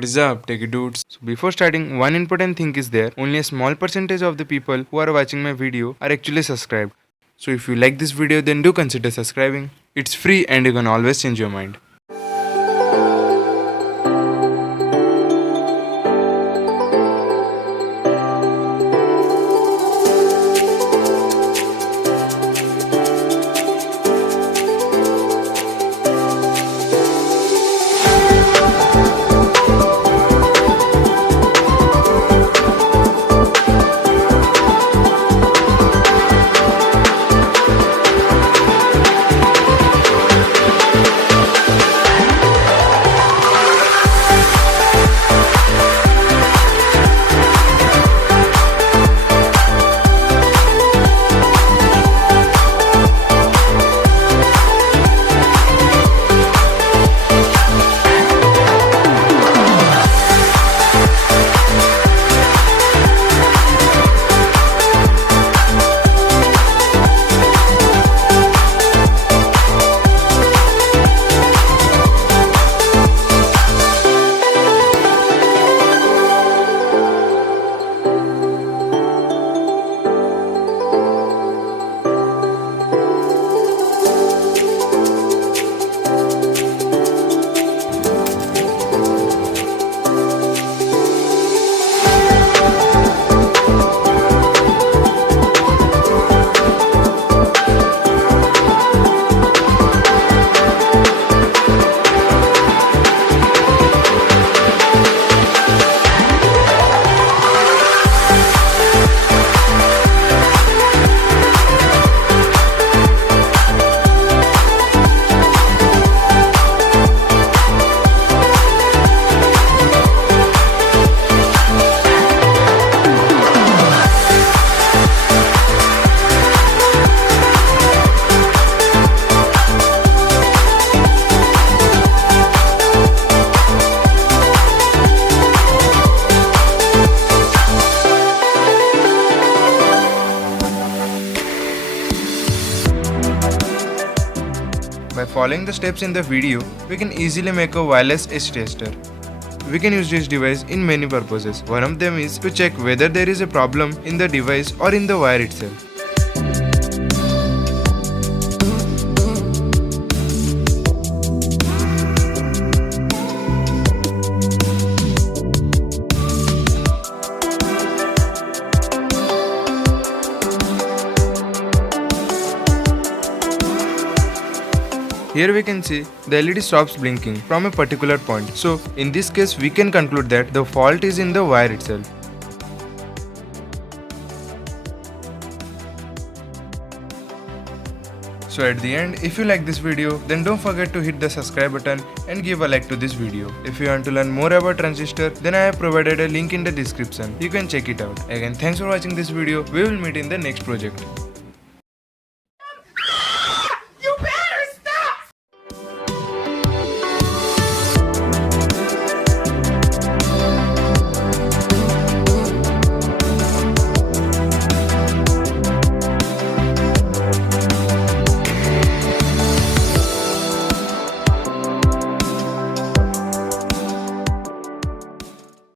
What is up, take it dudes? So before starting, one important thing is there. Only a small percentage of the people who are watching my video are actually subscribed. So if you like this video, then do consider subscribing. It's free and you can always change your mind. By following the steps in the video, we can easily make a wireless edge tester. We can use this device in many purposes. One of them is to check whether there is a problem in the device or in the wire itself. Here we can see the LED stops blinking from a particular point. So in this case we can conclude that the fault is in the wire itself. So at the end, if you like this video, then don't forget to hit the subscribe button and give a like to this video. If you want to learn more about transistor, then I have provided a link in the description. You can check it out. Again, thanks for watching this video. We will meet in the next project.